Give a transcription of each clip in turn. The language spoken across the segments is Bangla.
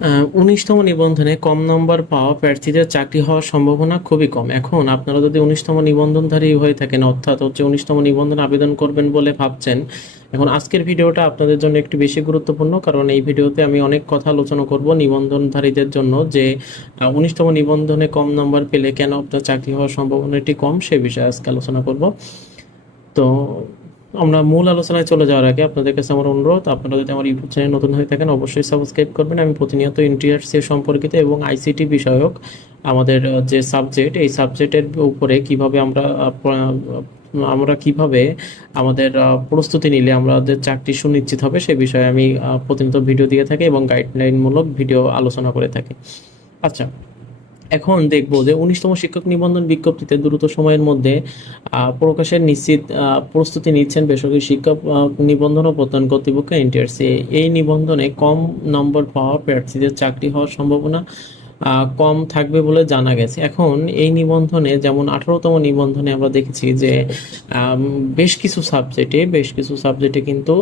19তম নিবন্ধনে কম নম্বর পাওয়া প্রার্থীদের চাকরি হওয়ার সম্ভাবনা খুবই কম। এখন আপনারা যদি 19তম নিবন্ধনধারী হয়ে থাকেন, অর্থাৎ হচ্ছে 19তম নিবন্ধন আবেদন করবেন বলে ভাবছেন, এখন আজকের ভিডিওটা আপনাদের জন্য একটু বেশি গুরুত্বপূর্ণ, কারণ এই ভিডিওতে আমি অনেক কথা আলোচনা করব নিবন্ধনধারীদের জন্য, যে 19তম নিবন্ধনে কম নম্বর পেলে কেন আপনার চাকরি হওয়ার সম্ভাবনাটি কম, সে বিষয়ে আজকে আলোচনা করব। তো আমরা মূল আলোচনায় চলে যাওয়ার আগে আপনাদের কাছে আমার অনুরোধ, আপনারা যদি আমার ইউটিউব চ্যানেল নতুন হয়ে থাকেন অবশ্যই সাবস্ক্রাইব করবেন। আমি প্রতিনিয়ত এনটিআরসি সম্পর্কিত এবং আইসিটি বিষয়ক আমাদের যে সাবজেক্ট, এই সাবজেক্টের উপরে কিভাবে আমরা কিভাবে আমাদের প্রস্তুতি নিলে আমাদের চাকরি সুনিশ্চিত হবে সে বিষয়ে আমি প্রতিনিয়ত ভিডিও দিয়ে থাকি এবং গাইডলাইনমূলক ভিডিও আলোচনা করে থাকি। আচ্ছা, এখন দেখব যে 19তম শিক্ষক নিবন্ধন বিজ্ঞপ্তিতে দ্রুত সময়ের মধ্যে প্রকাশের নিশ্চিত প্রস্তুতি নিচ্ছেন বেসরকারি শিক্ষক নিবন্ধন ও প্রত্যয়ন কর্তৃপক্ষ এনটিআরসি। এই নিবন্ধনে কম নম্বর পাওয়া প্রার্থীদের চাকরি হওয়ার সম্ভাবনা কম থাকবে বলে জানা গেছে। এখন এই নিবন্ধনে যেমন 18তম নিবন্ধনে আমরা দেখেছি যে আম, বেশ কিছু সাবজেক্টে কিন্তু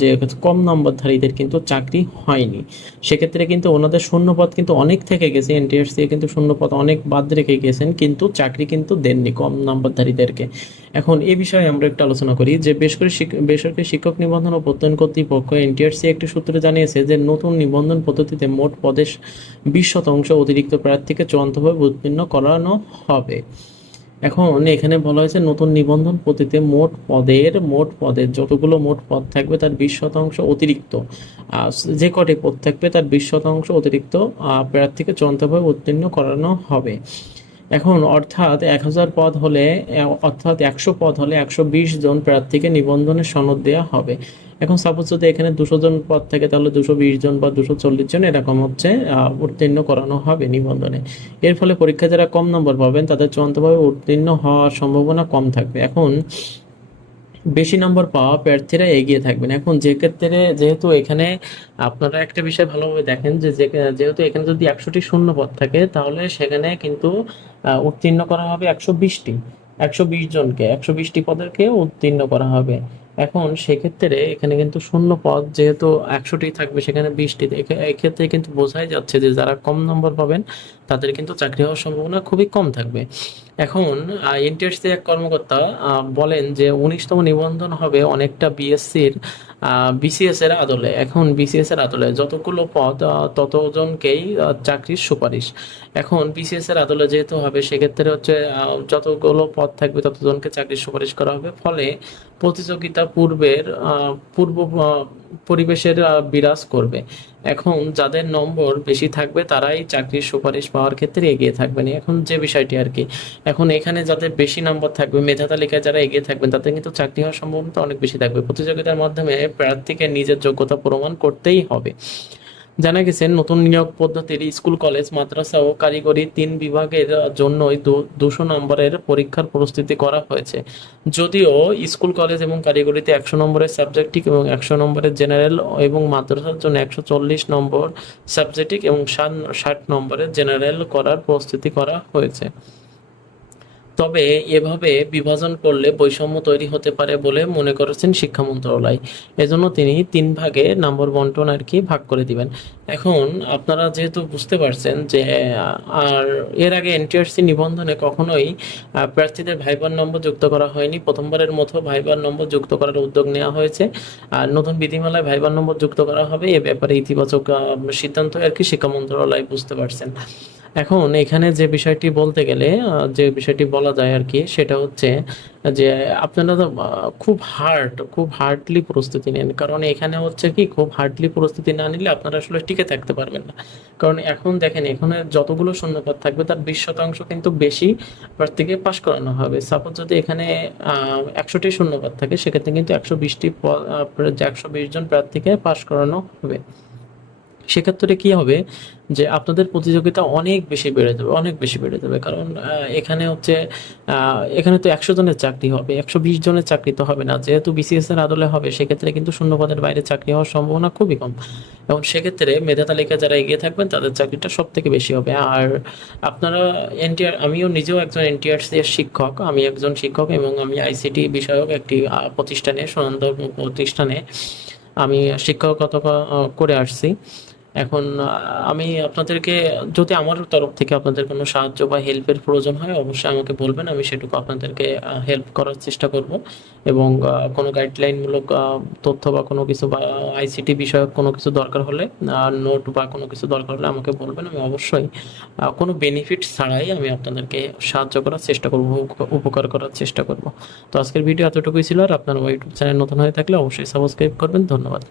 যে কম নম্বরধারীদের কিন্তু চাকরি হয়নি। সেক্ষেত্রে কিন্তু ওনাদের শূন্যপদ কিন্তু অনেক থেকে গেছে, এনটিআরসি কিন্তু শূন্যপদ অনেক বাদ রেখে গেছেন, কিন্তু চাকরি কিন্তু দেননি কম নম্বরধারীদেরকে। এখন এই বিষয়ে আমরা একটু আলোচনা করি যে বেসরকারি শিক্ষক নিবন্ধন ও প্রত্যয়ন কর্তৃপক্ষ এনটিআরসি একটি সূত্রে জানিয়েছে যে নতুন নিবন্ধন পদ্ধতিতে মোট পদের 20% অতিরিক্ত প্রার্থীকে চূড়ান্তভাবে উত্তীর্ণ করানো হবে। এখন এখানে বলা হয়েছে নতুন নিবন্ধন পদ্ধতিতে মোট পদের যতগুলো মোট পদ থাকবে তার 20% অতিরিক্ত, যে কটি পদ থাকবে তার 20% অতিরিক্ত প্রার্থীকে চূড়ান্তভাবে উত্তীর্ণ করানো হবে। এখন অর্থাৎ 100 পদ হলে 120 জন প্রার্থীকে নিবন্ধনের সনদ দেওয়া হবে। এখন সাপোজ যদি এখানে 200 জন পদ থাকে তাহলে 220 জন বা 240 জন এরকম হচ্ছে উত্তীর্ণ করানো হবে নিবন্ধনে। এর ফলে পরীক্ষায় যারা কম নম্বর পাবেন তাদের চূড়ান্তভাবে উত্তীর্ণ হওয়ার সম্ভাবনা কম থাকবে। এখন বেশি নম্বর পাওয়া প্রার্থীরা এগিয়ে থাকবেন। এখন যে ক্ষেত্রে যেহেতু এখানে আপনারা একটা বিষয় ভালোভাবে দেখেন যে যেহেতু এখানে যদি 100টি শূন্য পদ থাকে তাহলে সেখানে কিন্তু উত্তীর্ণ করা হবে 120টি 120 জনকে, 120টি পদেরকে উত্তীর্ণ করা হবে। এখন সেক্ষেত্রে এখানে কিন্তু শূন্য পদ যেহেতু 100টি থাকবে সেখানে 20টি, এক্ষেত্রে কিন্তু বোঝাই যাচ্ছে যে যারা কম নম্বর পাবেন তাদের কিন্তু চাকরি হওয়ার সম্ভাবনা খুবই কম থাকবে। এখন এনটিআরসি এক কর্মকর্তা বলেন যে 19তম নিবন্ধন হবে অনেকটা বিএসসির বিসিএস এর আদলে। এখন বিসিএস এর আদলে যতগুলো পদ ততজনকেই চাকরির সুপারিশ। এখন বিসিএস এর আদলে যেহেতু হবে সেক্ষেত্রে হচ্ছে যতগুলো পদ থাকবে ততজনকে চাকরির সুপারিশ করা হবে, ফলে প্রতিযোগিতা পূর্ব পরিবেশের বিরাজ করবে। এখন যাদের নম্বর বেশি থাকবে তারাই চাকরির সুপারিশ পাওয়ার ক্ষেত্রে এগিয়ে থাকবেন, এখন যে বিষয়টি আর কি। এখন এখানে যাদের বেশি নম্বর থাকবে, মেধা তালিকায় যারা এগিয়ে থাকবেন তাদের কিন্তু চাকরি হওয়ার সম্ভাবনা অনেক বেশি থাকবে। প্রতিযোগিতার মাধ্যমে প্রার্থীকে নিজের যোগ্যতা প্রমাণ করতেই হবে। জানা গেছে নতুন নিয়োগ পদ্ধতির স্কুল কলেজ মাদ্রাসা ও কারিগরি 3 বিভাগের জন্যই 200 নম্বরের পরীক্ষার প্রস্তুতি করা হয়েছে। যদিও স্কুল কলেজ এবং কারিগরিতে 100 নম্বরের সাবজেক্টিক এবং 100 নম্বরের জেনারেল এবং মাদ্রাসার জন্য 140 নম্বর সাবজেক্টিক এবং 60 নম্বরের জেনারেল করার প্রস্তুতি করা হয়েছে। তবে এভাবে বিভাজন করলে বৈষম্য তৈরি হতে পারে বলে মনে করেছেন শিক্ষা মন্ত্রণালয়। এজন্য তিনি 3 ভাগে নম্বর বন্টন আর কি ভাগ করে দিবেন। এখন আপনারা যেহেতু বুঝতে পারছেন যে আর এর আগে এনটিআরসি নিবন্ধনে কখনোই প্রার্থীদের ভাইবার নম্বর যুক্ত করা হয়নি, প্রথমবারের মতো ভাইবার নম্বর যুক্ত করার উদ্যোগ নেওয়া হয়েছে। আর নতুন বিধিমালায় ভাইবার নম্বর যুক্ত করা হবে, এ ব্যাপারে ইতিবাচক সিদ্ধান্ত আর কি শিক্ষা মন্ত্রণালয় বুঝতে পারছেন। এখন এখানে যে বিষয়টি বলতে গেলে যে বিষয়টি বলা যায় আর কি সেটা হচ্ছে যে আপনারা তো খুব হার্ডলি প্রস্তুতি নেন, কারণ এখানে হচ্ছে কি খুব হার্ডলি প্রস্তুতি না নিলে আপনারা আসলে টিকে থাকতে পারবেন না। কারণ এখন দেখেন এখানে যতগুলো শূন্যপদ থাকবে তার 20% কিন্তু বেশি প্রার্থীকে পাশ করানো হবে। সাপোজ যদি এখানে 100টি শূন্যপদ থাকে সেক্ষেত্রে কিন্তু 120জন প্রার্থীকে পাশ করানো হবে। সেক্ষেত্রে কি হবে যে আপনাদের প্রতিযোগিতা অনেক বেশি বেড়ে যাবে, কারণ এখানে তো 100 জনের চাকরি হবে, 120 জনের চাকরি তো হবে না। যেহেতু বিসিএস এর আদলে হবে সেক্ষেত্রে কিন্তু শূন্যপদের বাইরে চাকরি হওয়ার সম্ভাবনা খুবই কম, এবং সেক্ষেত্রে মেধা তালিকায় যারা এগিয়ে থাকবেন তাদের চাকরিটা সব থেকে বেশি হবে। আর আপনারা আমিও নিজেও একজন এনটিআরসি এর শিক্ষক, আমি একজন শিক্ষক এবং আমি আইসিটি বিষয়ক একটি প্রতিষ্ঠানে, স্বনামধন্য প্রতিষ্ঠানে আমি শিক্ষকতা করে আসছি। এখন আমি আপনাদেরকে, যদি আমার তরফ থেকে আপনাদের কোনো সাহায্য বা হেল্পের প্রয়োজন হয় অবশ্যই আমাকে বলবেন, আমি সেটুকু আপনাদেরকে হেল্প করার চেষ্টা করব। এবং কোনো গাইডলাইনমূলক তথ্য বা কোনো কিছু বা আইসিটি বিষয়ক কোনো কিছু দরকার হলে, নোট বা কোনো কিছু দরকার হলে আমাকে বলবেন, আমি অবশ্যই কোনো বেনিফিট ছাড়াই আমি আপনাদেরকে সাহায্য করার চেষ্টা করব, উপকার করার চেষ্টা করব। তো আজকের ভিডিও এতটুকুই ছিল। আর আপনার ইউটিউব চ্যানেল নতুন হয়ে থাকলে অবশ্যই সাবস্ক্রাইব করবেন। ধন্যবাদ।